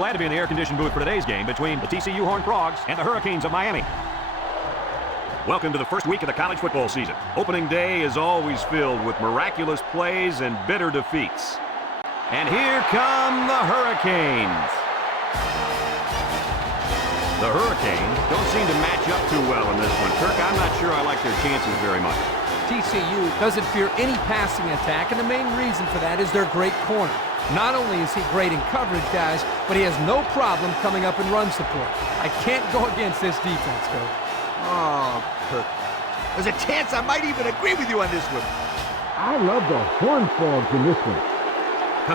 glad to be in the air-conditioned booth for today's game between the TCU Horned Frogs and the Hurricanes of Miami. Welcome to the first week of the college football season. Opening day is always filled with miraculous plays and bitter defeats. And here come the Hurricanes. The Hurricanes don't seem to match up too well in this one. Kirk, I'm not sure I like their chances very much. TCU doesn't fear any passing attack, and the main reason for that is their great corner. Not only is he great in coverage, guys, but he has no problem coming up in run support. I can't go against this defense, Coach. Oh, Kirk. There's a chance I might even agree with you on this one. I love the Horned Frogs in this one.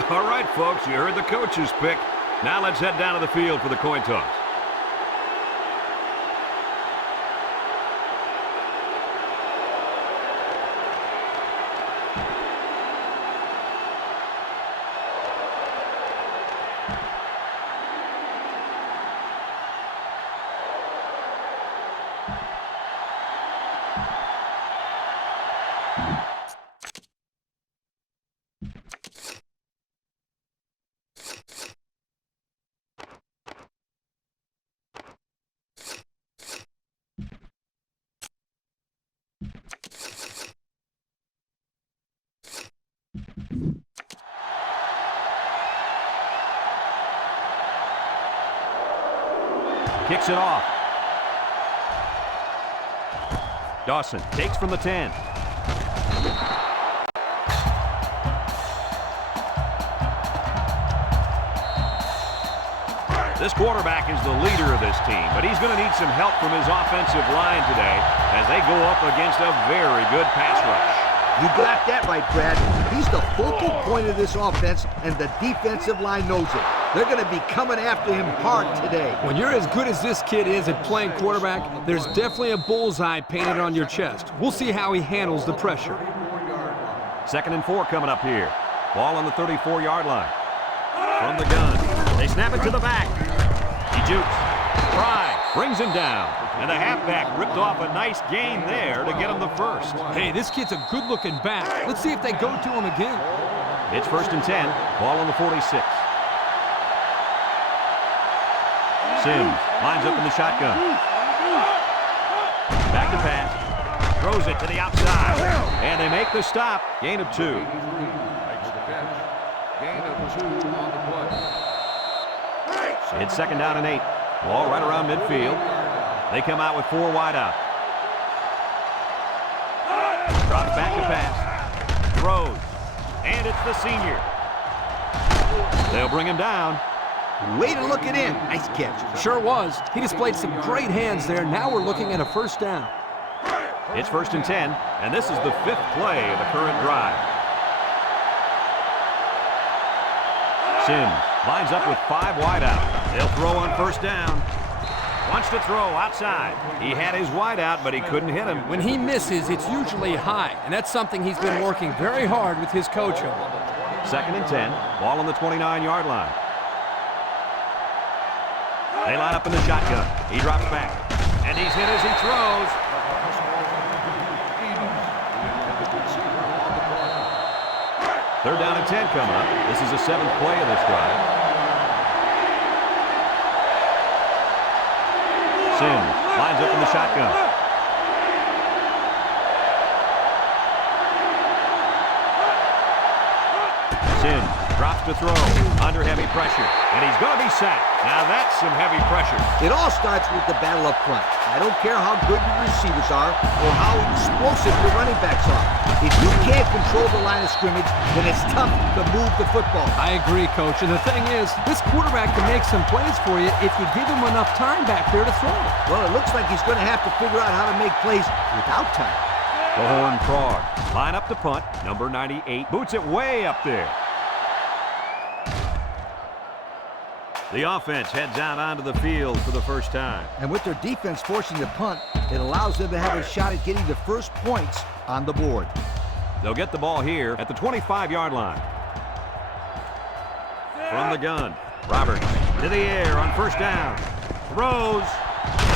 All right, folks, you heard the coach's pick. Now let's head down to the field for the coin toss. Kicks it off. Dawson takes from the 10. This quarterback is the leader of this team, but he's going to need some help from his offensive line today as they go up against a very good pass rush. You got that right, Brad. He's the focal point of this offense, and the defensive line knows it. They're going to be coming after him hard today. When you're as good as this kid is at playing quarterback, there's definitely a bullseye painted on your chest. We'll see how he handles the pressure. 2nd and 4 coming up here. Ball on the 34-yard line. From the gun. They snap it to the back. He jukes. Fry brings him down. And the halfback ripped off a nice gain there to get him the first. Hey, this kid's a good-looking back. Let's see if they go to him again. It's 1st and 10. Ball on the 46. Sims lines up in the shotgun. Back to pass. Throws it to the outside. And they make the stop. Gain of 2. It's 2nd down and 8. Ball right around midfield. They come out with 4 wide out. Drops back to pass. Throws. And it's the senior. They'll bring him down. Way to look it in. Nice catch. Sure was. He displayed some great hands there. Now we're looking at a 1st down. It's 1st and 10, and this is the 5th play of the current drive. Sims lines up with 5 wide out. They'll throw on 1st down. Wants to throw outside. He had his wide out, but he couldn't hit him. When he misses, it's usually high, and that's something he's been working very hard with his coach on. 2nd and 10, ball on the 29-yard line. They line up in the shotgun. He drops back, and he's hit as he throws. Third down and 10 coming up. This is the 7th play of this drive. Sims lines up in the shotgun. Sims drops to throw under heavy pressure, and he's going to be sacked. Now that's some heavy pressure. It all starts with the battle up front. I don't care how good your receivers are or how explosive your running backs are. If you can't control the line of scrimmage, then it's tough to move the football. I agree, Coach. And the thing is, this quarterback can make some plays for you if you give him enough time back there to throw. Well, it looks like he's going to have to figure out how to make plays without time. The Horned Frogs line up to punt. Number 98 boots it way up there. The offense heads out onto the field for the first time. And with their defense forcing the punt, it allows them to have a shot at getting the first points on the board. They'll get the ball here at the 25-yard line. From the gun, Roberts to the air on 1st down. Throws.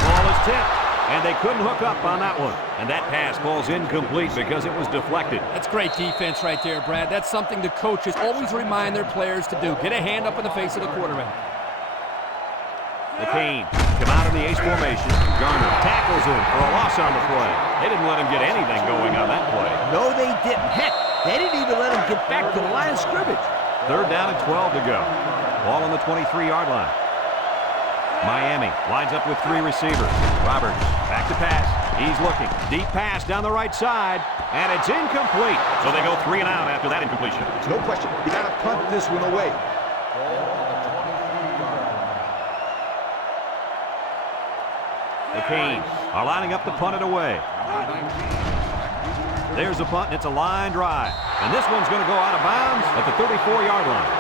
Ball is tipped, and they couldn't hook up on that one. And that pass falls incomplete because it was deflected. That's great defense right there, Brad. That's something the coaches always remind their players to do. Get a hand up in the face of the quarterback. The Canes come out in the ace formation. Garner tackles him for a loss on the play. They didn't let him get anything going on that play. No, they didn't. Heck, they didn't even let him get back to the line of scrimmage. Third down and 12 to go. Ball on the 23-yard line. Miami lines up with 3 receivers. Roberts back to pass. He's looking. Deep pass down the right side. And it's incomplete. So they go 3 and out after that incompletion. No question. You got to punt this one away. The Canes are lining up to punt it away. There's the punt, and it's a line drive. And this one's going to go out of bounds at the 34-yard line.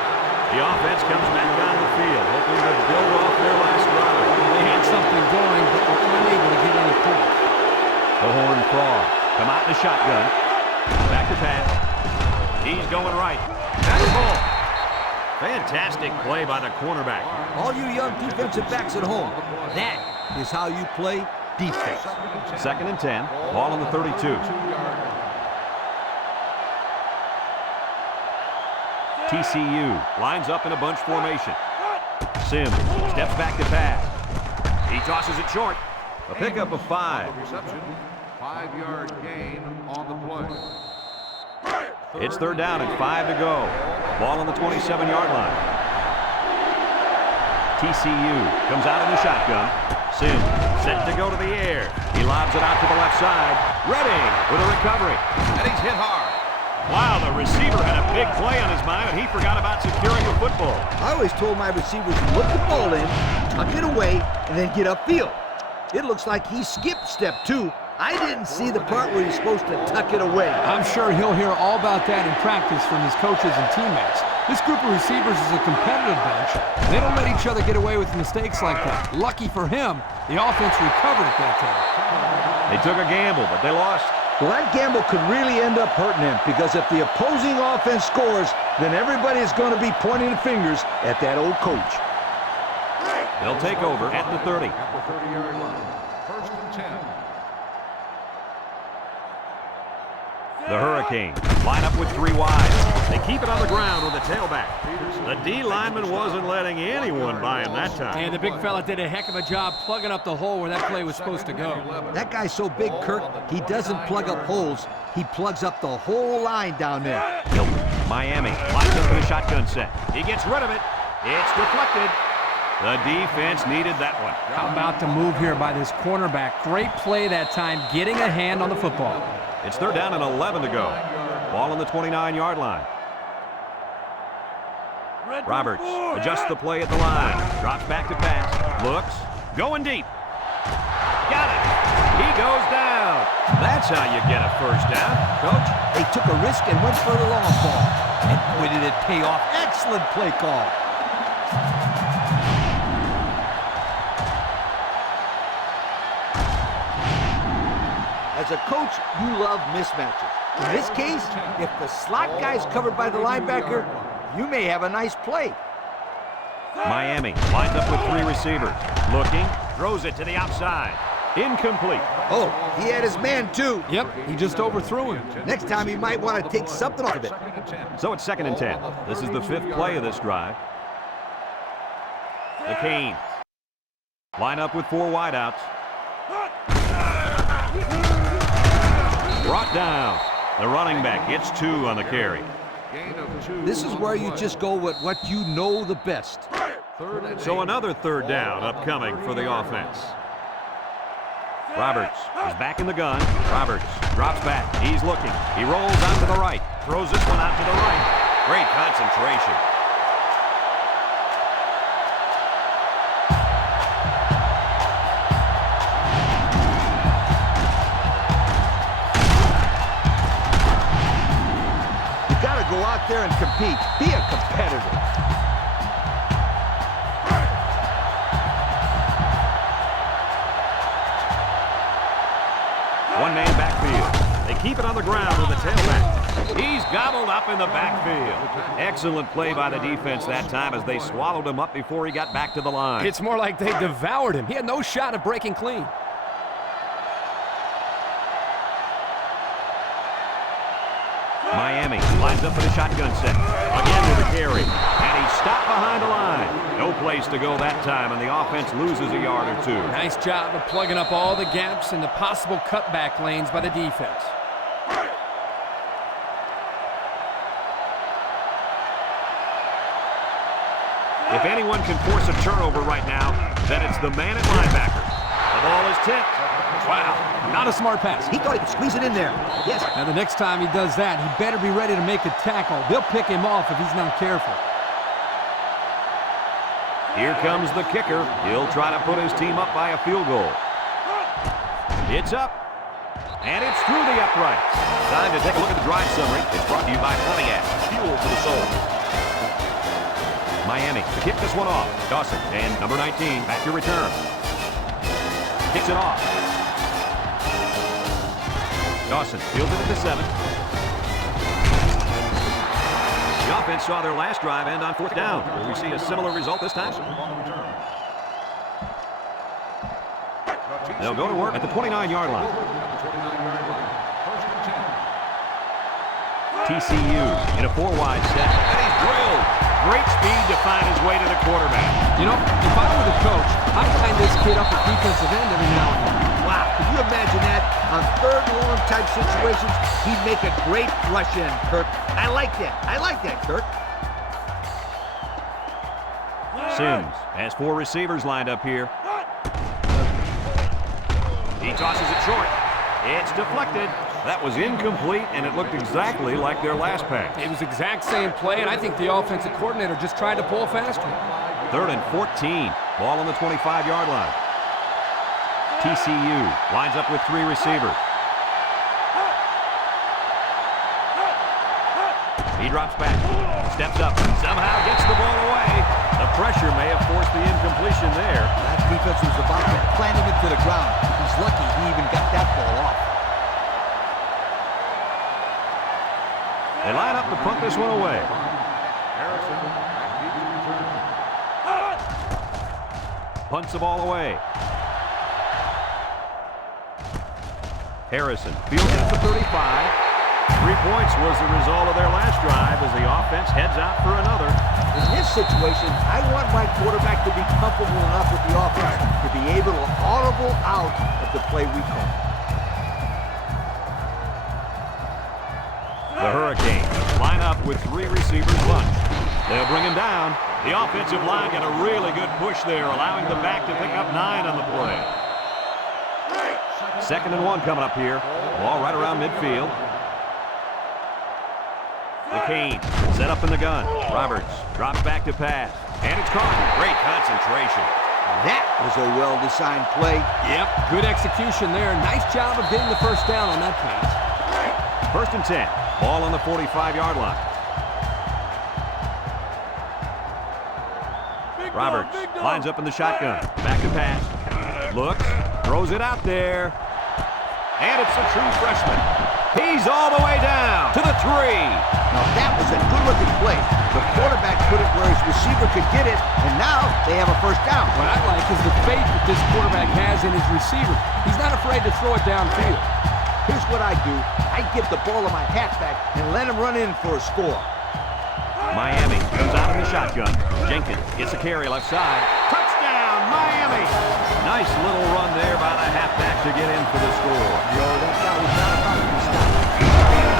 The offense comes back down the field, hoping to build off their last drive. They had something going, but were unable to get any points. The Horned Frogs come out in the shotgun. Back to pass. He's going right. That's the ball. Fantastic play by the cornerback. All you young defensive backs at home, that is how you play defense. Second and 10. Ball on the 32. TCU lines up in a bunch formation. Sims steps back to pass. He tosses it short. A pickup of 5. Reception, 5-yard gain on the play. It's third down and 5 to go. Ball on the 27-yard line. TCU comes out in the shotgun. Sims set to go to the air. He lobs it out to the left side. Redding with a recovery. And he's hit hard. Wow, the receiver had a big play on his mind, and he forgot about securing the football. I always told my receivers to look the ball in, tuck it away, and then get upfield. It looks like he skipped step 2. I didn't see the part where he's supposed to tuck it away. I'm sure he'll hear all about that in practice from his coaches and teammates. This group of receivers is a competitive bunch. They don't let each other get away with mistakes like that. Lucky for him, the offense recovered at that time. They took a gamble, but they lost. Well, that gamble could really end up hurting him, because if the opposing offense scores, then everybody is going to be pointing the fingers at that old coach. They'll take over at the 30. At the 30-yard line. First and 10. The Hurricanes line up with 3 wide. They keep it on the ground with the tailback. The D lineman wasn't letting anyone by him that time. And the big fella did a heck of a job plugging up the hole where that play was supposed to go. That guy's so big, Kirk, he doesn't plug up holes. He plugs up the whole line down there. Miami lines up in a shotgun set. He gets rid of it. It's deflected. The defense needed that one. How about the move here by this cornerback? Great play that time, getting a hand on the football. It's third down and 11 to go. Ball on the 29-yard line. Roberts adjusts the play at the line. Drops back to pass. Looks. Going deep. Got it. He goes down. That's how you get a first down. Coach, they took a risk and went for the long ball. And boy, did it pay off. Excellent play call. As a coach, you love mismatches. In this case, if the slot guy's covered by the linebacker, you may have a nice play. Miami lines up with 3 receivers. Looking, throws it to the outside. Incomplete. Oh, he had his man too. Yep, he just overthrew him. Next time he might want to take something off of it. So it's second and 10. This is the 5th play of this drive. The Canes line up with 4 wideouts. Brought down. The running back gets 2 on the carry. Gain of 2. This is where you just go with what you know the best. Third and So 8. another third down upcoming for the offense. Roberts is back in the gun. Roberts drops back. He's looking. He rolls out to the right. Throws this one out to the right. Great concentration. Go out there and compete. Be a competitor. One-man backfield. They keep it on the ground with the tailback. He's gobbled up in the backfield. Excellent play by the defense that time as they swallowed him up before he got back to the line. It's more like they devoured him. He had no shot at breaking clean. Miami lines up in a shotgun set. Again with a carry. And he stop behind the line. No place to go that time, and the offense loses a yard or two. Nice job of plugging up all the gaps in the possible cutback lanes by the defense. If anyone can force a turnover right now, then it's the man at linebacker. The ball is tipped. Wow, not a smart pass. He thought he could squeeze it in there. Yes. Now the next time he does that, he better be ready to make a tackle. They'll pick him off if he's not careful. Here comes the kicker. He'll try to put his team up by a field goal. It's up. And it's through the uprights. Time to take a look at the drive summary. It's brought to you by Pontiac. Fuel for the soul. Miami to kick this one off. Dawson and number 19 back to return. Kicks it off. Dawson fields it at the 7. The offense saw their last drive end on 4th down. Will we see a similar result this time? They'll go to work at the 29-yard line. TCU in a 4-wide set. And he's drilled. Great speed to find his way to the quarterback. You know, if I were the coach, I'd line this kid up at defensive end every now and then. Wow, can you imagine that? On 3rd and long type situations, he'd make a great rush in, Kirk. I like that. I like that, Kirk. Sims has 4 receivers lined up here. He tosses it short. It's deflected. That was incomplete, and it looked exactly like their last pass. It was exact same play, and I think the offensive coordinator just tried to pull a fast one. 3rd and 14. Ball on the 25-yard line. TCU lines up with 3 receivers. He drops back, steps up, somehow gets the ball away. The pressure may have forced the incompletion there. That defense was about to plant him into the ground. He's lucky he even got that ball off. They line up to punt this one away. Punts the ball away. Harrison fields it at the 35. 3 points was the result of their last drive as the offense heads out for another. In this situation, I want my quarterback to be comfortable enough with the offense to be able to audible out of the play we call. The Hurricanes line up with 3 receivers bunched. They'll bring him down. The offensive line got a really good push there, allowing the back to pick up 9 on the play. 2nd and 1 coming up here. Ball right around midfield. The Canes set up in the gun. Roberts drops back to pass. And it's caught. Great concentration. That was a well-designed play. Yep, good execution there. Nice job of getting the first down on that pass. 1st and 10. Ball on the 45-yard line. Roberts lines up in the shotgun. Back to pass. Looks. Throws it out there. And it's a true freshman. He's all the way down to the 3. Now that was a good-looking play. The quarterback put it where his receiver could get it, and now they have a first down. What I like is the faith that this quarterback has in his receiver. He's not afraid to throw it downfield. Here's what I do. I give the ball to my halfback and let him run in for a score. Miami comes out in the shotgun. Jenkins gets a carry left side. Touchdown, Miami! Nice little run there by the halfback to get in for the score. Yo, that guy was not about to be stopped. He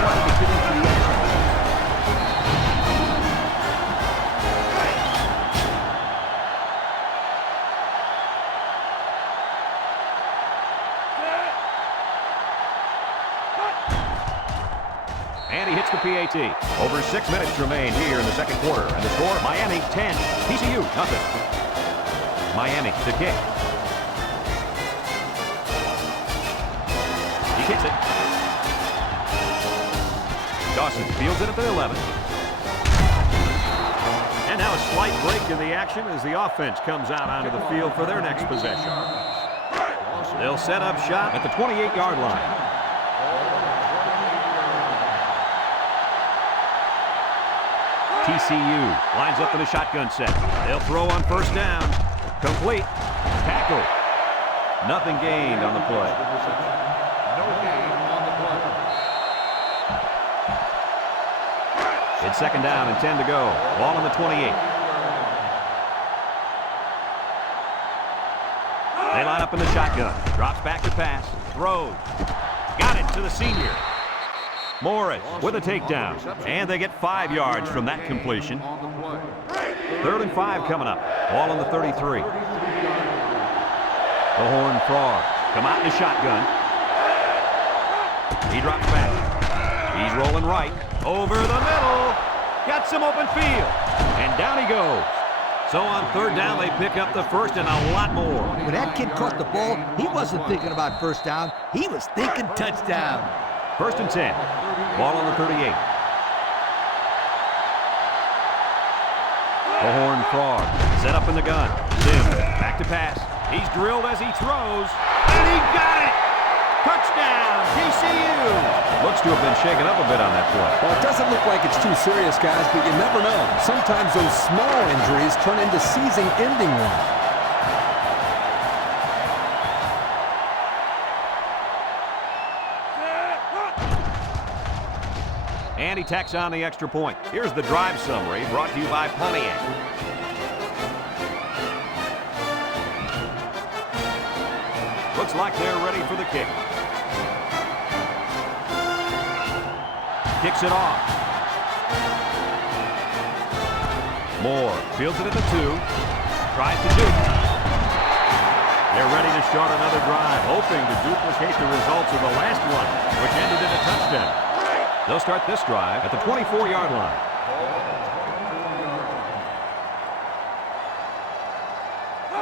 wanted to get into the end zone. And he hits the PAT. Over 6 minutes remain here in the 2nd quarter. And the score, Miami 10, TCU nothing. Miami to kick. He kicks it. Dawson fields it at the 11. And now a slight break in the action as the offense comes out onto the field for their next possession. They'll set up shop at the 28-yard line. TCU lines up in a shotgun set. They'll throw on 1st down. Complete. Tackle. Nothing gained on the play. No gain on the play. It's 2nd down and 10 to go. Ball on the 28. They line up in the shotgun. Drops back to pass. Throws. Got it to the senior. Morris with a takedown. And they get 5 yards from that completion. 3rd and 5 coming up. Ball on the 33. The Horned Frogs come out in the shotgun. He drops back. He's rolling right. Over the middle. Got some open field. And down he goes. So on 3rd down, they pick up the first and a lot more. When that kid caught the ball, he wasn't thinking about first down. He was thinking touchdown. 1st and 10. Ball on the 38. The Horned Frog set up in the gun. Sims back to pass. He's drilled as he throws. And he got it! Touchdown, TCU! Looks to have been shaken up a bit on that play. Well, it doesn't look like it's too serious, guys, but you never know. Sometimes those small injuries turn into season-ending ones. And he tacks on the extra point. Here's the drive summary brought to you by Pontiac. Looks like they're ready for the kick. Kicks it off. Moore fields it at the 2. Tries to juke. They're ready to start another drive, hoping to duplicate the results of the last one, which ended in a touchdown. They'll start this drive at the 24-yard line.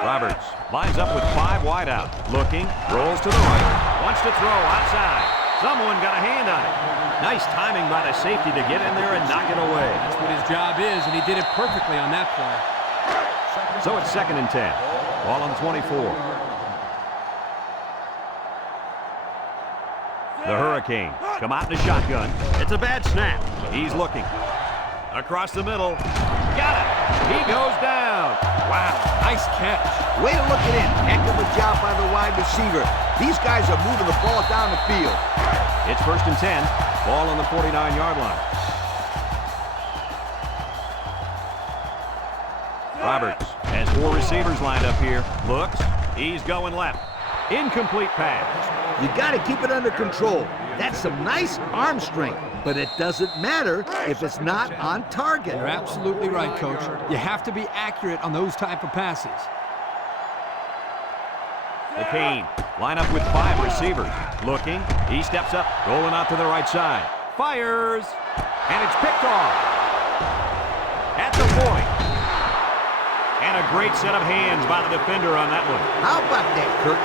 Roberts lines up with 5 wide out. Looking, rolls to the right, wants to throw outside. Someone got a hand on it. Nice timing by the safety to get in there and knock it away. That's what his job is, and he did it perfectly on that play. So it's 2nd and 10. Ball on the 24. The Hurricanes come out in the shotgun. It's a bad snap. He's looking. Across the middle. Got it. He goes down. Wow, nice catch. Way to look it in. Heck of a job by the wide receiver. These guys are moving the ball down the field. It's 1st and 10. Ball on the 49-yard line. Roberts has 4 receivers lined up here. Looks. He's going left. Incomplete pass. You got to keep it under control. That's some nice arm strength, but it doesn't matter if it's not on target. You're absolutely right, Coach. You have to be accurate on those type of passes. The Cane line up with 5 receivers. Looking. He steps up, rolling out to the right side. Fires. And it's picked off. At the 40. And a great set of hands by the defender on that one. How about that, Kurt?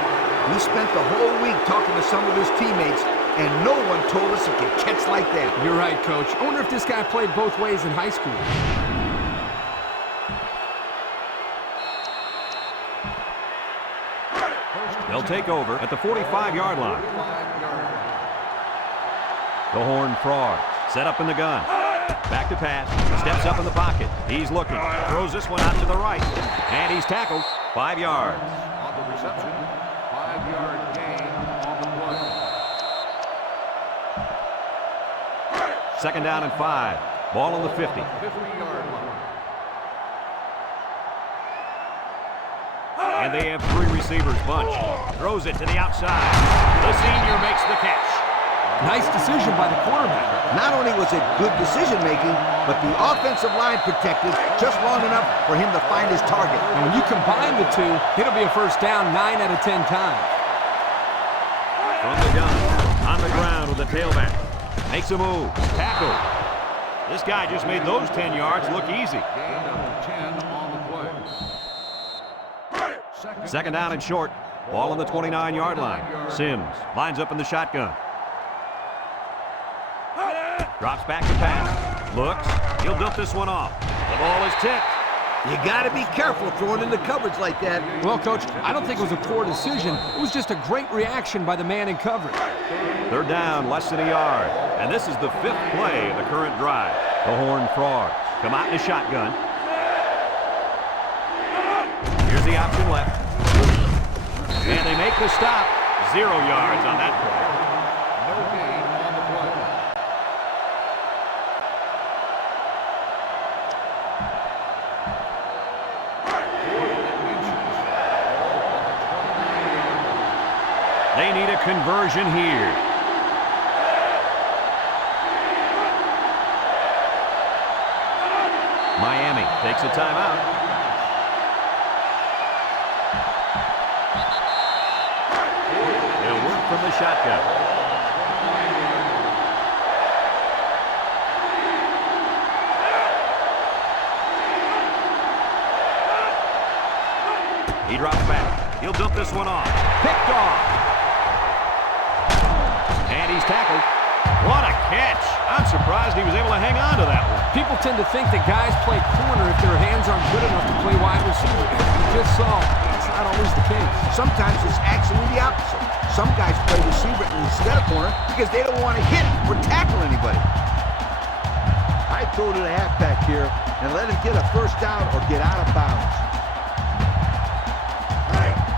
We spent the whole week talking to some of his teammates, and no one told us he could catch like that. You're right, Coach. I wonder if this guy played both ways in high school. They'll take over at the 45-yard line. The Horned Frog set up in the gun. Back to pass. Steps up in the pocket. He's looking. Throws this one out to the right. And he's tackled. 5 yards. On the reception, 5-yard gain on the play. 2nd down and 5. Ball on the 50. 50-yard line. And they have 3 receivers bunch. Throws it to the outside. The senior makes the catch. Nice decision by the quarterback. Not only was it good decision-making, but the offensive line protected just long enough for him to find his target. And when you combine the two, it'll be a first down 9 out of 10 times. From the gun, on the ground with the tailback. Makes a move. Tackle. This guy just made those 10 yards look easy. Gain of 10 on the play. 2nd down and short. Ball on the 29-yard line. Sims lines up in the shotgun. Drops back to pass. Looks. He'll dump this one off. The ball is tipped. You got to be careful throwing into coverage like that. Well, Coach, I don't think it was a poor decision. It was just a great reaction by the man in coverage. 3rd down, less than a yard. And this is the 5th play of the current drive. The Horned Frogs come out in a shotgun. Here's the option left. And they make the stop. 0 yards on that play. No gain on the play. They need a conversion here. Miami takes a timeout. They'll work from the shotgun. He drops back. He'll dump this one off. Picked off. And he's tackled. What a catch. I'm surprised he was able to hang on to that one. People tend to think that guys play corner if their hands aren't good enough to play wide receiver. You just saw it's not always the case. Sometimes it's actually the opposite. Some guys play receiver instead of corner because they don't want to hit or tackle anybody. I throw to the halfback here and let him get a first down or get out of bounds.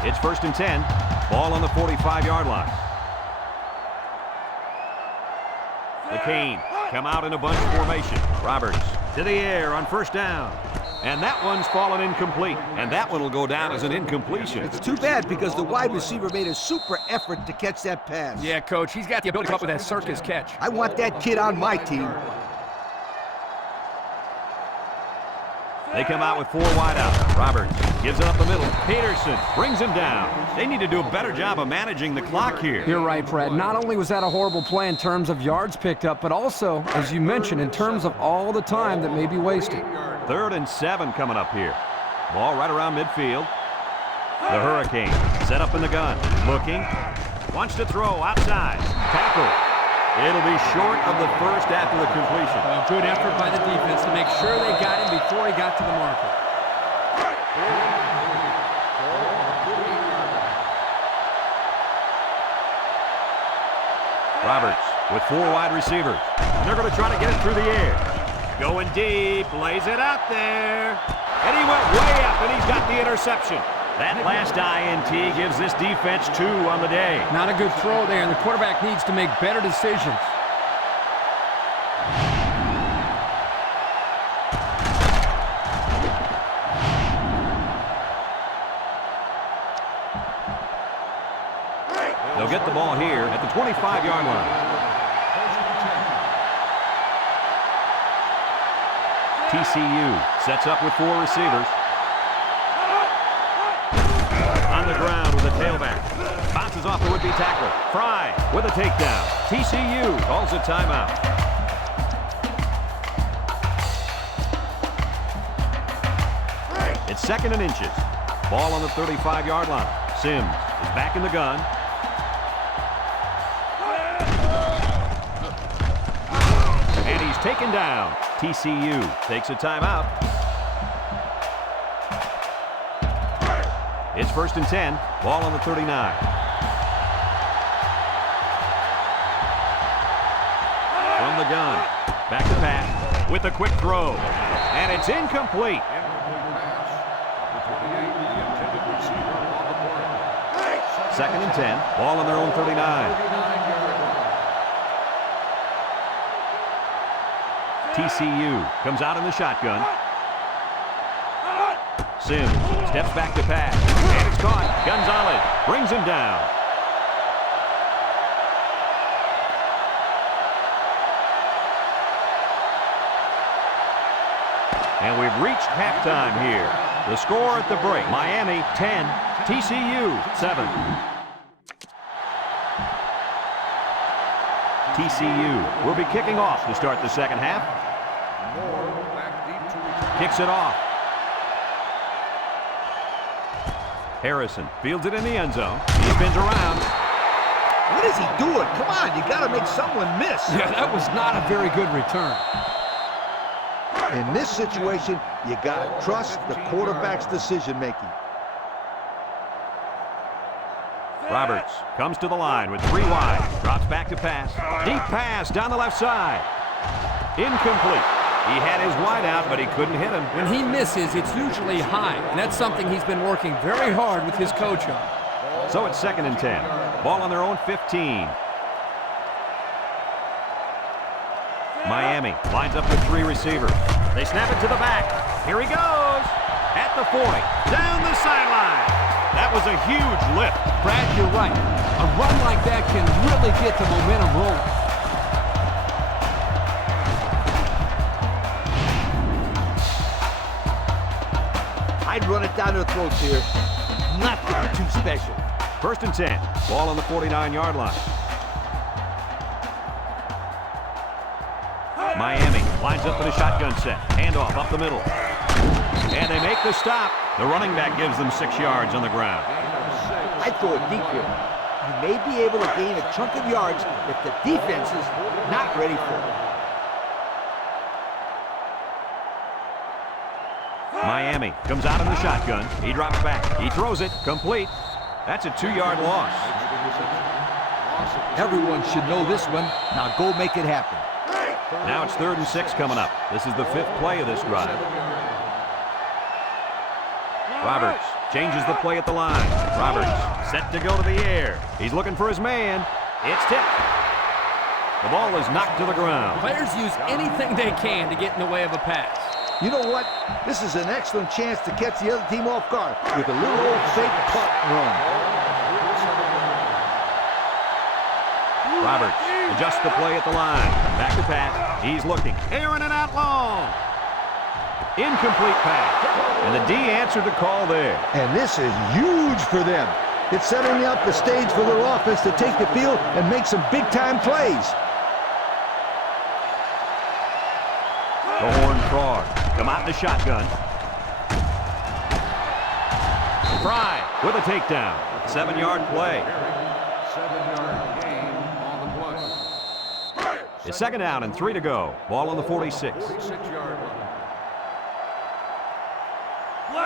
It's 1st and 10. Ball on the 45-yard line. The Cane come out in a bunch formation. Roberts to the air on 1st down. And that one's fallen incomplete. And that one will go down as an incompletion. It's too bad because the wide receiver made a super effort to catch that pass. Yeah, Coach, he's got the ability to come up with that circus catch. I want that kid on my team. They come out with 4 wide out. Roberts gives it up the middle. Peterson brings him down. They need to do a better job of managing the clock here. You're right, Brad. Not only was that a horrible play in terms of yards picked up, but also, as you mentioned, in terms of all the time that may be wasted. 3rd and 7 coming up here. Ball right around midfield. The Hurricanes set up in the gun. Looking. Wants to throw outside. Tackle. It'll be short of the first after the completion. A good effort by the defense to make sure they got him before he got to the marker. Roberts with 4 wide receivers. And they're going to try to get it through the air. Going deep, lays it out there. And he went way up, and he's got the interception. That last INT gives this defense 2 on the day. Not a good throw there, and the quarterback needs to make better decisions. They'll get the ball here at the 25-yard line. TCU sets up with 4 receivers. On the ground with a tailback. Bounces off the would-be tackler. Fry with a takedown. TCU calls a timeout. It's 2nd and inches. Ball on the 35-yard line. Sims is back in the gun. And he's taken down. TCU takes a timeout. It's 1st and 10. Ball on the 39. From the gun. Back to pass with a quick throw. And it's incomplete. 2nd and 10. Ball on their own 39. TCU comes out in the shotgun. Sims steps back to pass. And it's caught. Gonzalez brings him down. And we've reached halftime here. The score at the break, Miami 10, TCU 7. TCU will be kicking off to start the second half. Kicks it off. Harrison fields it in the end zone. He spins around. What is he doing? Come on, you got to make someone miss. Yeah, that was not a very good return. In this situation, you got to trust the quarterback's decision-making. Roberts comes to the line with 3 wide. Drops back to pass. Deep pass down the left side. Incomplete. He had his wide out, but he couldn't hit him. When he misses, it's usually high, and that's something he's been working very hard with his coach on. So it's 2nd and 10. Ball on their own 15. Miami lines up with 3 receivers. They snap it to the back. Here he goes. At the 40. Down the sideline. That was was a huge lift. Brad, you're right. A run like that can really get the momentum rolling. I'd run it down their throats here. Nothing too special. 1st and 10. Ball on the 49-yard line. Miami lines up in a shotgun set. Handoff up the middle. And they make the stop. The running back gives them 6 yards on the ground. I'd throw it deep here. You may be able to gain a chunk of yards if the defense is not ready for it. Miami comes out in the shotgun. He drops back. He throws it. Complete. That's a 2-yard loss. Everyone should know this one. Now go make it happen. Now it's 3rd and 6 coming up. This is the 5th play of this drive. Roberts changes the play at the line. Roberts set to go to the air. He's looking for his man. It's tipped. The ball is knocked to the ground. Players use anything they can to get in the way of a pass. You know what? This is an excellent chance to catch the other team off guard with a little old fake punt run. Roberts adjusts the play at the line. Back to pass. He's looking. Airing it out long. Incomplete pass. And the D answered the call there. And this is huge for them. It's setting up the stage for their offense to take the field and make some big-time plays. The Horned Frogs come out in the shotgun. Fry with a takedown. 7-yard play. 7-yard gain on the play. It's 2nd down and 3 to go. Ball on the 46. 46-yard line.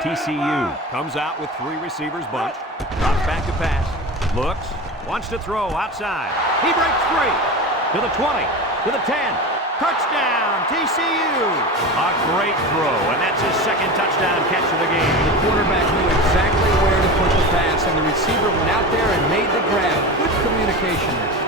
TCU comes out with 3 receivers bunch. Drops back to pass. Looks. Wants to throw outside. He breaks free. To the 20. To the 10. Touchdown, TCU! A great throw, and that's his 2nd touchdown catch of the game. The quarterback knew exactly where to put the pass, and the receiver went out there and made the grab. Good communication there.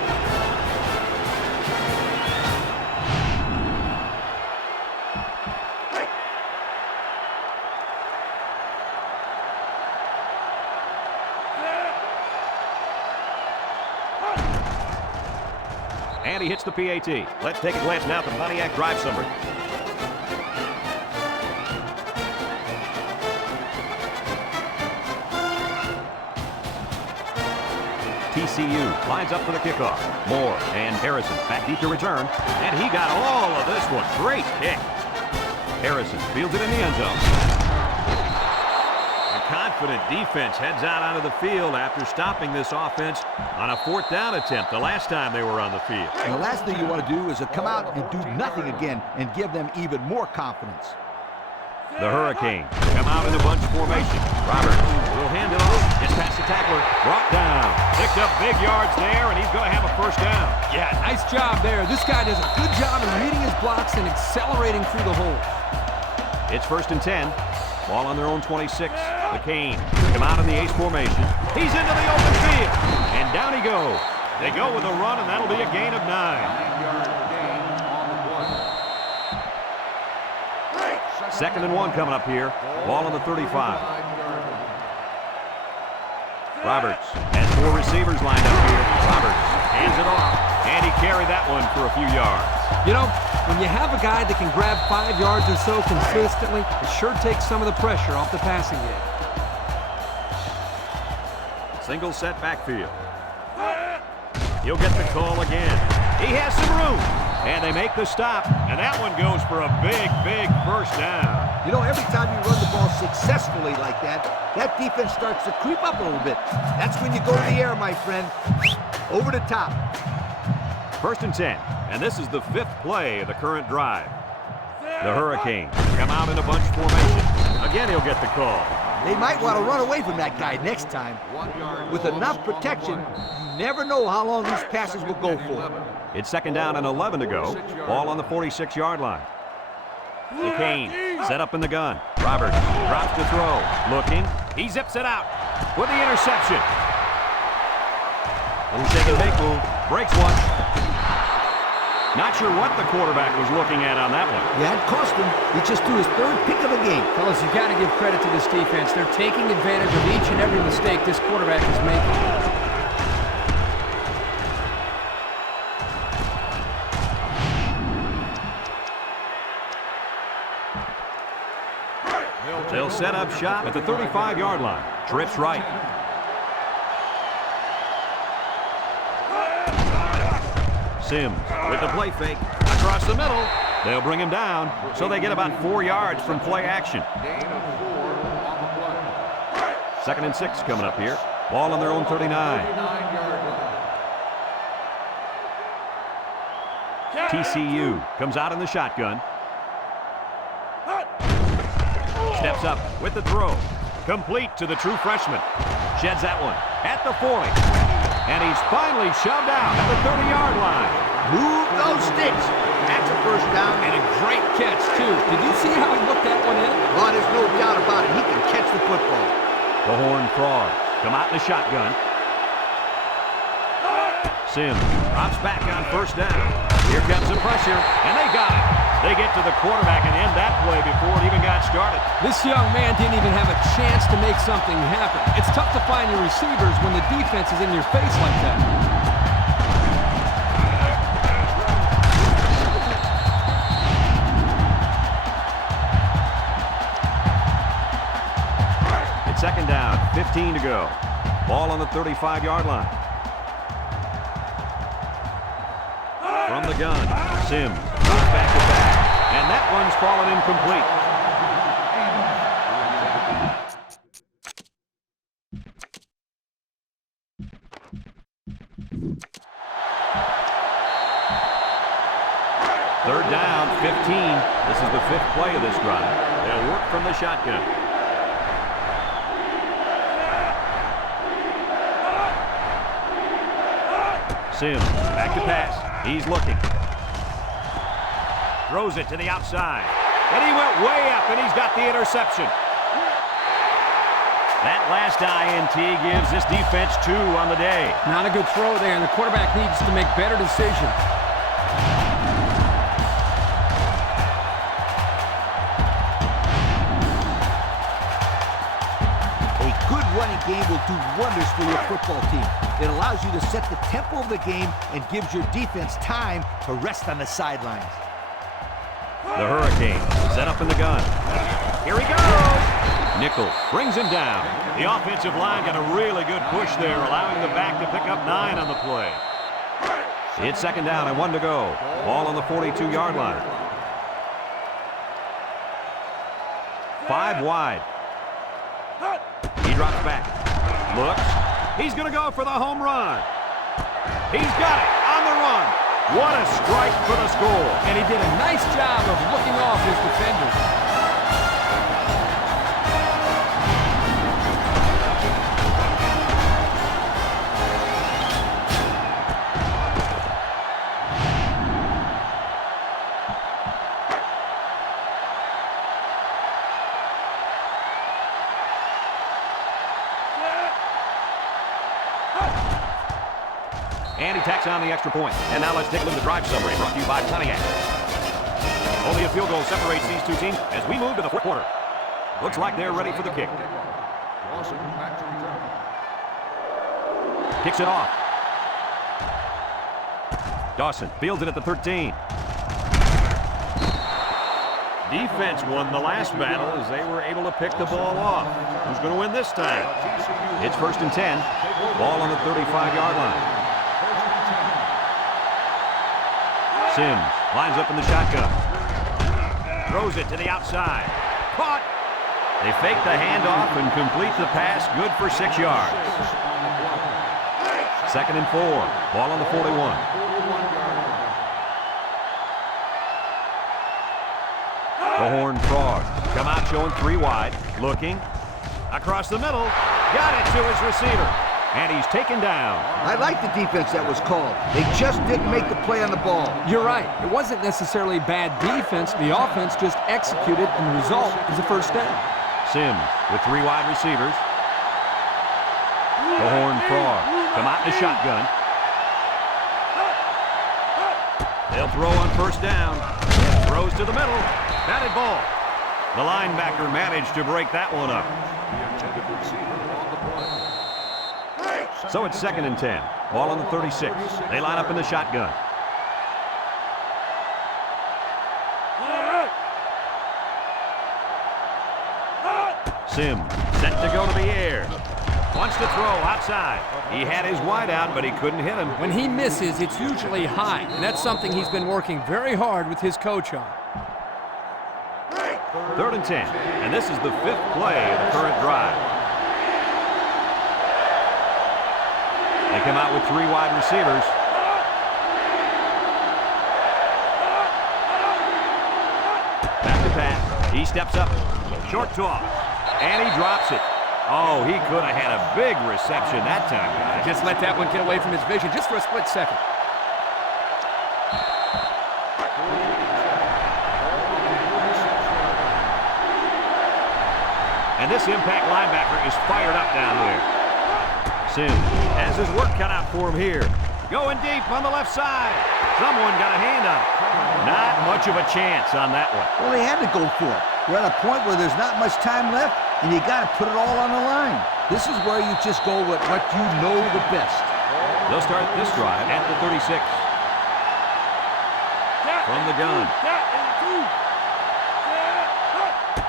And he hits the PAT. Let's take a glance now at the Pontiac drive summary. TCU lines up for the kickoff. Moore and Harrison back deep to return. And he got all of this one. Great kick. Harrison fields it in the end zone. Confident defense heads out onto the field after stopping this offense on a 4th down attempt the last time they were on the field. And the last thing you want to do is to come out and do nothing again and give them even more confidence. The Hurricanes come out in a bunch formation. Roberts will hand it off. Gets past the tackler. Brought down. Picked up big yards there, and he's going to have a 1st down. Yeah, nice job there. This guy does a good job of reading his blocks and accelerating through the hole. It's 1st and 10. Ball on their own 26. The Canes come out in the ace formation. He's into the open field. And down he goes. They go with a run, and that'll be a gain of 9. 9-yard gain on the play. 2nd and 1 coming up here. Ball on the 35. Roberts has 4 receivers lined up here. Roberts hands it off. And he carried that one for a few yards. You know, when you have a guy that can grab 5 yards or so consistently, it sure takes some of the pressure off the passing game. Single set backfield. He'll get the call again. He has some room. And they make the stop. And that one goes for a big, big 1st down. You know, every time you run the ball successfully like that, that defense starts to creep up a little bit. That's when you go to the air, my friend. Over the top. 1st and 10. And this is the 5th play of the current drive. The Hurricanes come out in a bunch formation. Again, he'll get the call. They might want to run away from that guy next time. With enough protection, you never know how long these passes will go for. It's 2nd down and 11 to go. Ball on the 46-yard line. The Canes set up in the gun. Roberts drops to throw. Looking. He zips it out with the interception. Little shake and bake move. Breaks one. Not sure what the quarterback was looking at on that one. Yeah, it cost him. He just threw his third pick of the game. Fellas, you got to give credit to this defense. They're taking advantage of each and every mistake this quarterback is making. They'll set up shop at the 35-yard line. Trips right. Sims with the play fake across the middle. They'll bring him down, so they get about 4 yards from play action. Gain of 4 on the play. 2nd and 6 coming up here. Ball on their own 39. 39-yard line. TCU comes out in the shotgun. Steps up with the throw. Complete to the true freshman. Sheds that one at the 40. And he's finally shoved out at the 30-yard line. Move those sticks. That's a first down. And a great catch, too. Did you see how he looked that one in? Oh, there's no doubt about it. He can catch the football. The Horned Frogs come out in the shotgun. Sims drops back on first down. Here comes the pressure, and they got it. They get to the quarterback and end that play before it even got started. This young man didn't even have a chance to make something happen. It's tough to find your receivers when the defense is in your face like that. It's 2nd down, 15 to go. Ball on the 35-yard line. From the gun, Sims goes back to back, and that one's fallen incomplete. Third down, 15. This is the 5th play of this drive. They'll work from the shotgun. Sims back to pass. He's looking. Throws it to the outside. And he went way up, and he's got the interception. That last INT gives this defense 2 on the day. Not a good throw there, and the quarterback needs to make better decisions. A good running game will do wonders for your football team. It allows you to set the tempo of the game and gives your defense time to rest on the sidelines. The Hurricanes set up in the gun. Here he goes. Nichols brings him down. The offensive line got a really good push there, allowing the back to pick up 9 on the play. It's 2nd down and 1 to go. Ball on the 42-yard line. 5 wide. He drops back. Looks. He's going to go for the home run. He's got it on the run. What a strike for the score. And he did a nice job of looking off his defenders. And he tacks on the extra point. And now let's take a look at the drive summary brought to you by Pontiac. Only a field goal separates these two teams as we move to the 4th quarter. Looks like they're ready for the kick. Dawson back to return. Kicks it off. Dawson fields it at the 13. Defense won the last battle as they were able to pick the ball off. Who's going to win this time? It's 1st and 10. Ball on the 35-yard line. Sims lines up in the shotgun. Throws it to the outside. Caught. They fake the handoff and complete the pass. Good for 6 yards. 2nd and 4. Ball on the 41. The Horned Frogs come out showing 3 wide. Looking. Across the middle. Got it to his receiver. And he's taken down. I like the defense that was called. They just didn't make the play on the ball. You're right. It wasn't necessarily bad defense. The offense just executed, and the result is a first down. Sims with 3 wide receivers. The Horned Frogs come out in the shotgun. They'll throw on first down. Throws to the middle. Batted ball. The linebacker managed to break that one up. So it's 2nd and 10. Ball on the 36. They line up in the shotgun. Sims set to go to the air. Wants to throw outside. He had his wide out, but he couldn't hit him. When he misses, it's usually high, and that's something he's been working very hard with his coach on. 3rd and 10, and this is the 5th play of the current drive. They come out with 3 wide receivers. Back to pass. He steps up. Short toss. And he drops it. Oh, he could have had a big reception that time, guys. Just let that one get away from his vision just for a split second. And this impact linebacker is fired up down there. Sims has his work cut out for him here. Going deep on the left side. Someone got a hand on it. Not much of a chance on that one. Well, they had to go for it. We're at a point where there's not much time left, and you got to put it all on the line. This is where you just go with what you know the best. They'll start this drive at the 36. From the gun.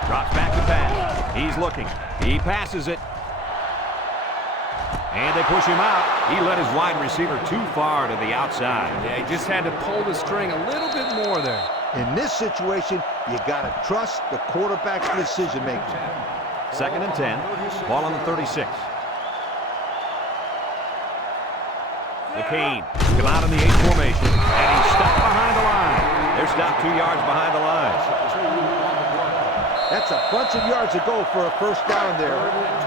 Drops back to pass. He's looking. He passes it. And they push him out. He let his wide receiver too far to the outside. Yeah, he just had to pull the string a little bit more there. In this situation, you got to trust the quarterback's decision-making. 2nd and 10. Ball on the 36. McCain come out in the 8 formation, and he's stopped behind the line. They're stopped 2 yards behind the line. That's a bunch of yards to go for a first down there.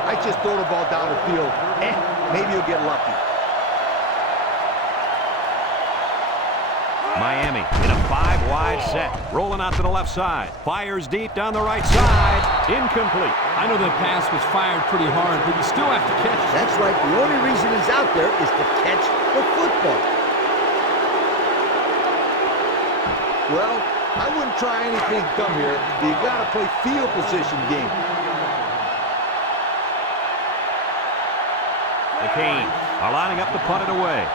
I just throw the ball down the field. Maybe you'll get lucky. Miami in a 5-wide set. Rolling out to the left side. Fires deep down the right side. Incomplete. I know that pass was fired pretty hard, but you still have to catch it. That's right. The only reason he's out there is to catch the football. Well, I wouldn't try anything dumb here. You got to play field position game. McCain are lining up to punt it away.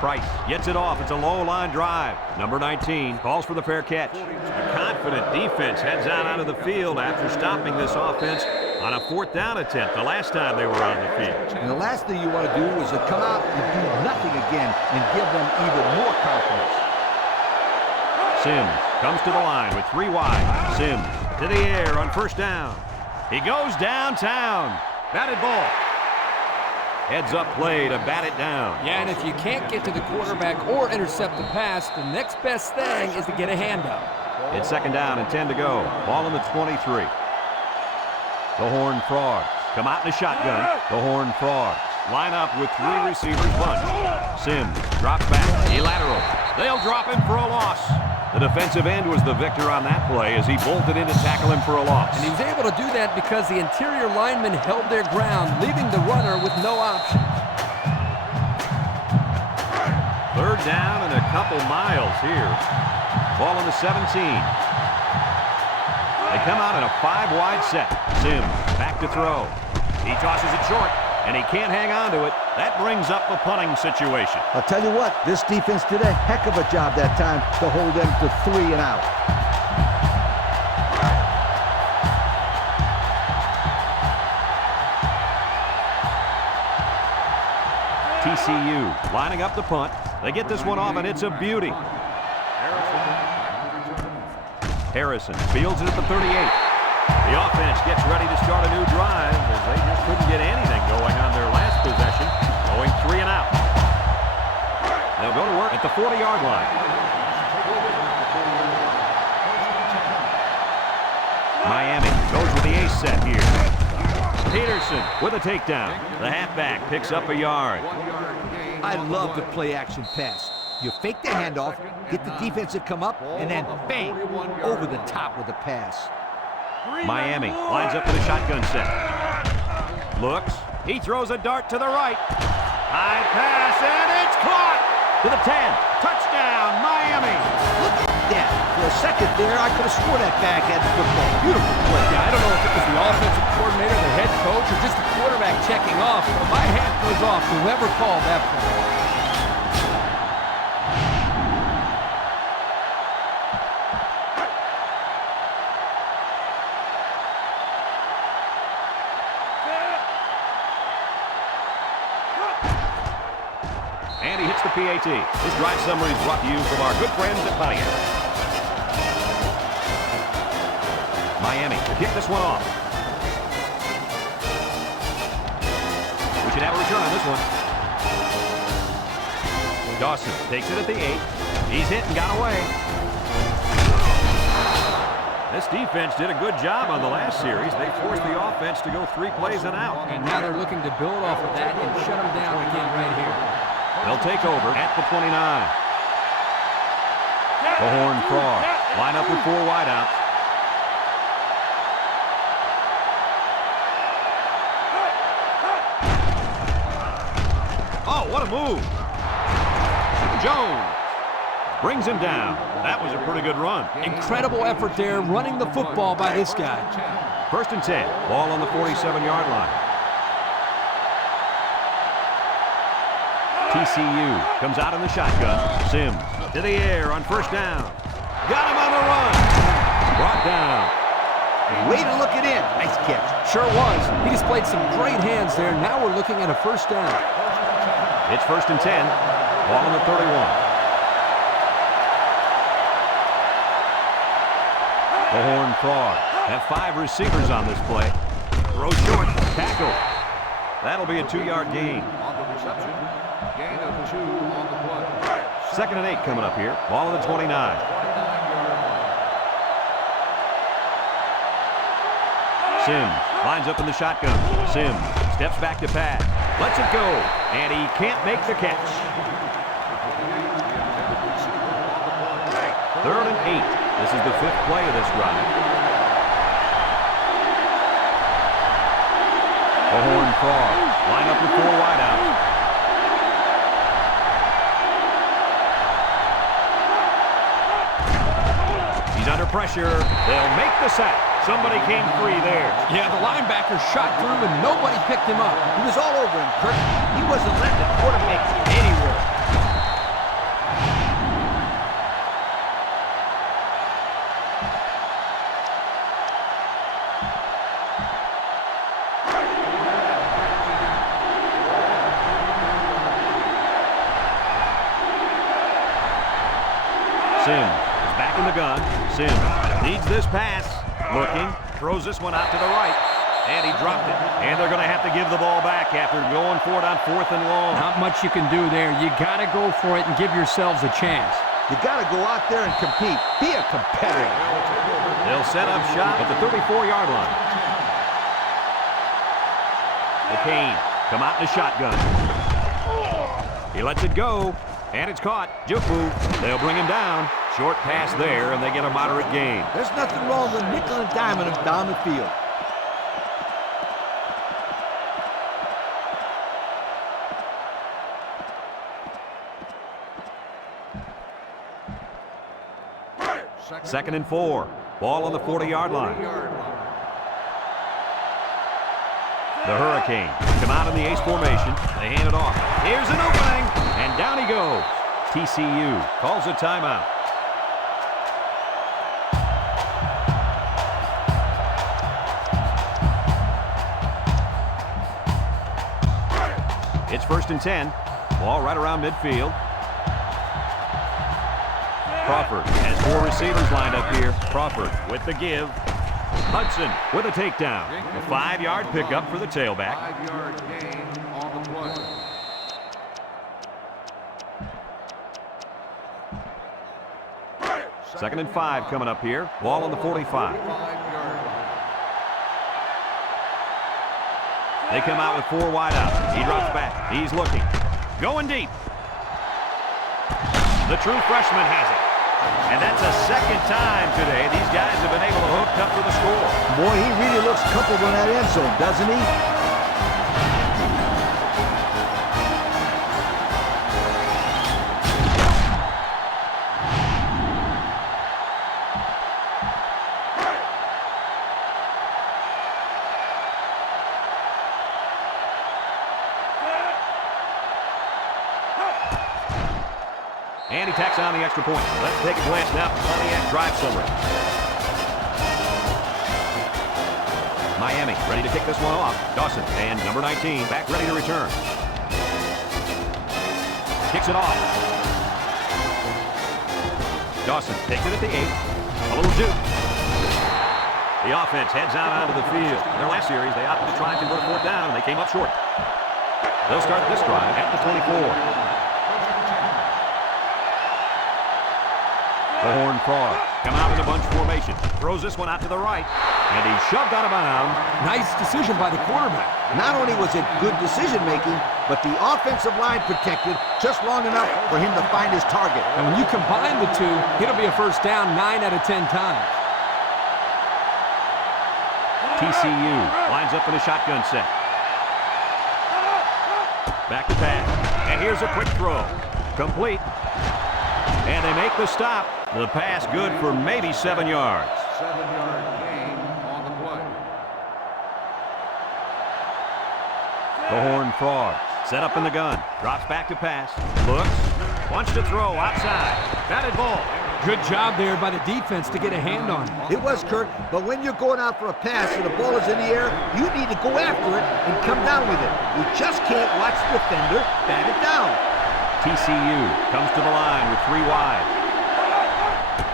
Price gets it off. It's a low line drive. Number 19 calls for the fair catch. A confident defense heads out onto the field after stopping this offense on a 4th down attempt the last time they were on the field. And the last thing you want to do is to come out and do nothing again and give them even more confidence. Sims comes to the line with 3 wide. Sims to the air on first down. He goes downtown. Batted ball. Heads up play to bat it down. Yeah, and if you can't get to the quarterback or intercept the pass, the next best thing is to get a handoff. It's 2nd down and 10 to go. Ball in the 23. The Horned Frogs come out in a shotgun. The Horned Frogs line up with 3 receivers bunch. Sims drops back. He laterals. They'll drop him for a loss. The defensive end was the victor on that play as he bolted in to tackle him for a loss. And he was able to do that because the interior linemen held their ground, leaving the runner with no option. 3rd down and a couple miles here. Ball on the 17. They come out in a 5-wide set. Sims back to throw. He tosses it short, and he can't hang on to it. That brings up the punting situation. I'll tell you what, this defense did a heck of a job that time to hold them to 3 and out. TCU lining up the punt. They get this one off, and it's a beauty. Harrison fields it at the 38. The offense gets ready to start a new drive as they just couldn't get anything going on their last possession, going 3 and out. They'll go to work at the 40-yard line. Miami goes with the ace set here. Peterson with a takedown. The halfback picks up a yard. I love the play-action pass. You fake the handoff, get the defense to come up, and then bang, over the top with the pass. Miami lines up for the shotgun set. Looks. He throws a dart to the right. High pass, and it's caught! To the 10. Touchdown, Miami! Look at that. For a second there, I could have sworn that bag had the football. Beautiful play. Yeah, I don't know if it was the offensive coordinator, the head coach, or just the quarterback checking off, but my hat goes off to whoever called that play. And he hits the PAT. This drive summary is brought to you from our good friends at Pontiac. Miami to kick this one off. We should have a return on this one. Dawson takes it at the 8. He's hit and got away. This defense did a good job on the last series. They forced the offense to go 3 plays and out. And now they're looking to build off of that and shut them down again right here. They'll take over at the 29. The Horned Frog line up with 4 wideouts. Oh, what a move. Jones brings him down. That was a pretty good run. Incredible effort there running the football by this guy. 1st and 10. Ball on the 47-yard line. TCU comes out in the shotgun. Sims to the air on 1st down. Got him on the run. Brought down. Way to look it in. Nice catch. Sure was. He displayed some great hands there. Now we're looking at a 1st down. It's 1st and 10. Ball on the 31. The Horned Frog have 5 receivers on this play. Throw short. Tackle. That'll be a 2-yard gain. On the reception. Gain of 2 on the play. 2nd and 8 coming up here. Ball on the 29. 29-yard Sims lines up in the shotgun. Sims steps back to pass. Lets it go. And he can't make the catch. 3rd and 8. This is the 5th play of this drive. The Horned Frog line up with 4 wideouts. He's under pressure. They'll make the sack. Somebody came free there. Yeah, the linebacker shot through and nobody picked him up. He was all over him, Kirk. He wasn't letting the quarterback get anywhere. Sims is back in the gun. Sims needs this pass. Looking, throws this one out to the right. And he dropped it. And they're going to have to give the ball back after going for it on 4th and long. Not much you can do there. You got to go for it and give yourselves a chance. You got to go out there and compete. Be a competitor. They'll set up shop at the 34-yard line. McCain come out in the shotgun. He lets it go. And it's caught. Jufu. They'll bring him down. Short pass there, and they get a moderate gain. There's nothing wrong with nickel and diming him down the field. Second and 4. Ball on the 40-yard line. The Hurricane come out in the ace formation. They hand it off. Here's an opening, and down he goes. TCU calls a timeout. It's 1st and 10. Ball right around midfield. Crawford has 4 receivers lined up here. Crawford with the give. Hudson with a takedown. A 5-yard pickup for the tailback. 5-yard gain on the play. Second and 5 coming up here. Ball on the 45. 5-yard. They come out with 4 wideouts. He drops back. He's looking. Going deep. The true freshman has it. And that's a 2nd time today these guys have been able to hook up for the score. Boy, he really looks comfortable in that end zone, doesn't he? And he tacks on the extra point. Let's take a glance now at the Pontiac drive summary. Miami ready to kick this one off. Dawson and number 19 back ready to return. Kicks it off. Dawson takes it at the 8. A little juke. The offense heads out onto the field. In their last series, they opted to try and convert a fourth down, and they came up short. They'll start this drive at the 24. The Horned Frogs come out in a bunch formation. Throws this one out to the right, and he's shoved out of bounds. Nice decision by the quarterback. Not only was it good decision-making, but the offensive line protected just long enough for him to find his target. And when you combine the two, it'll be a first down 9 out of 10 times. TCU lines up in a shotgun set. Back to pass. And here's a quick throw. Complete. And they make the stop. The pass good for maybe 7 yards. 7-yard gain on the play. The Horned Frogs set up in the gun. Drops back to pass. Looks. Wants to throw outside. Batted ball. Good job there by the defense to get a hand on it. It was, Kurt, but when you're going out for a pass and the ball is in the air, you need to go after it and come down with it. You just can't watch the defender bat it down. TCU comes to the line with 3 wide.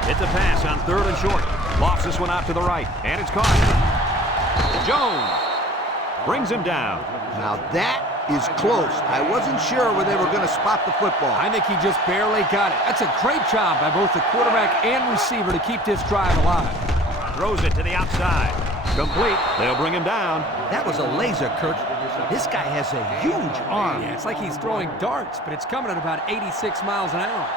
It's a pass on 3rd and short. Lofts this one out to the right, and it's caught. Jones brings him down. Now that is close. I wasn't sure where they were going to spot the football. I think he just barely got it. That's a great job by both the quarterback and receiver to keep this drive alive. Throws it to the outside. Complete. They'll bring him down. That was a laser, Kurt. This guy has a huge arm. Yeah, it's like he's throwing darts, but it's coming at about 86 miles an hour.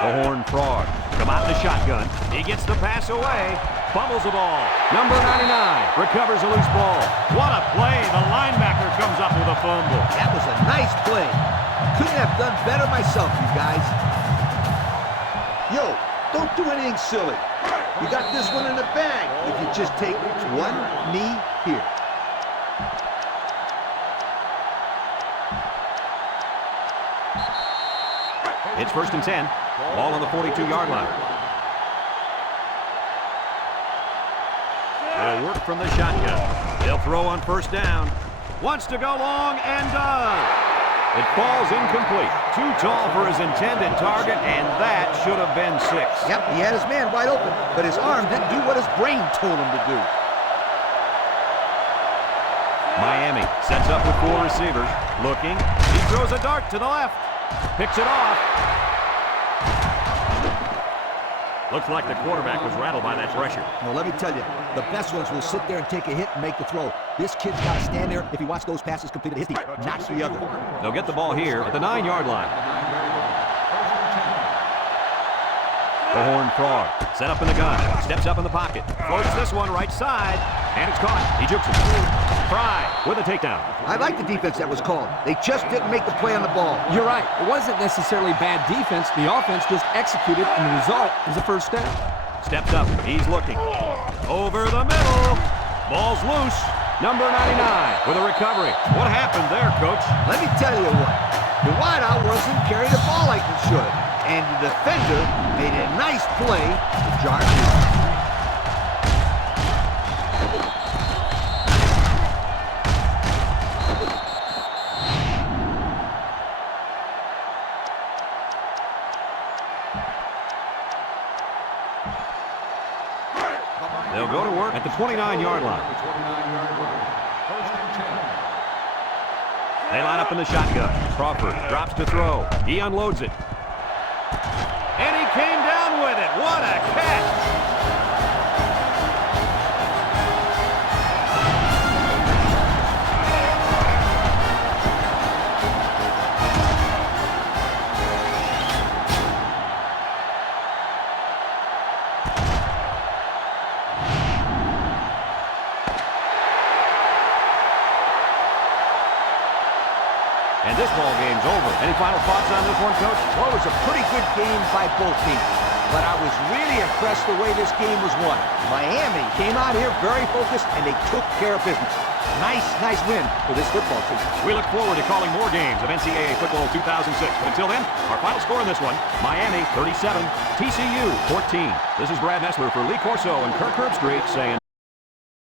The Horned Frogs come out in the shotgun. He gets the pass away. Fumbles the ball. Number 99 recovers a loose ball. What a play. The linebacker comes up with a fumble. That was a nice play. Couldn't have done better myself, you guys. Yo, don't do anything silly. You got this one in the bag if you just take one knee here. It's 1st and 10. Ball on the 42-yard line. They'll work from the shotgun. They'll throw on 1st down. Wants to go long and does. It falls incomplete. Too tall for his intended target, and that should have been 6. Yep, he had his man wide open, but his arm didn't do what his brain told him to do. Miami sets up with 4 receivers. Looking. He throws a dart to the left. Picks it off. Looks like the quarterback was rattled by that pressure. Well, let me tell you, the best ones will sit there and take a hit and make the throw. This kid's got to stand there if he wants those passes completed his team, not the other. They'll get the ball here at the 9-yard line. The Horned Frog set up in the gun. Steps up in the pocket. Floats this one right side. And it's caught. He jukes it. Fry with a takedown. I like the defense that was called. They just didn't make the play on the ball. You're right. It wasn't necessarily bad defense. The offense just executed, and the result is a first down. Steps up. He's looking. Over the middle. Ball's loose. Number 99 with a recovery. What happened there, Coach? Let me tell you what. The wideout wasn't carrying the ball like it should. And the defender made a nice play to jar it. They'll go to work at the 29-yard line. They line up in the shotgun. Crawford drops to throw. He unloads it. And he came down with it. What a catch! And this ball game's over. Any final thoughts on this one, Coach? Well, it was a pretty good game by both teams. but I was really impressed the way this game was won. Miami came out here very focused, and they took care of business. Nice win for this football team. We look forward to calling more games of NCAA football 2006. But until then, our final score in this one, Miami 37, TCU 14. This is Brad Nessler for Lee Corso and Kirk Herbstreit saying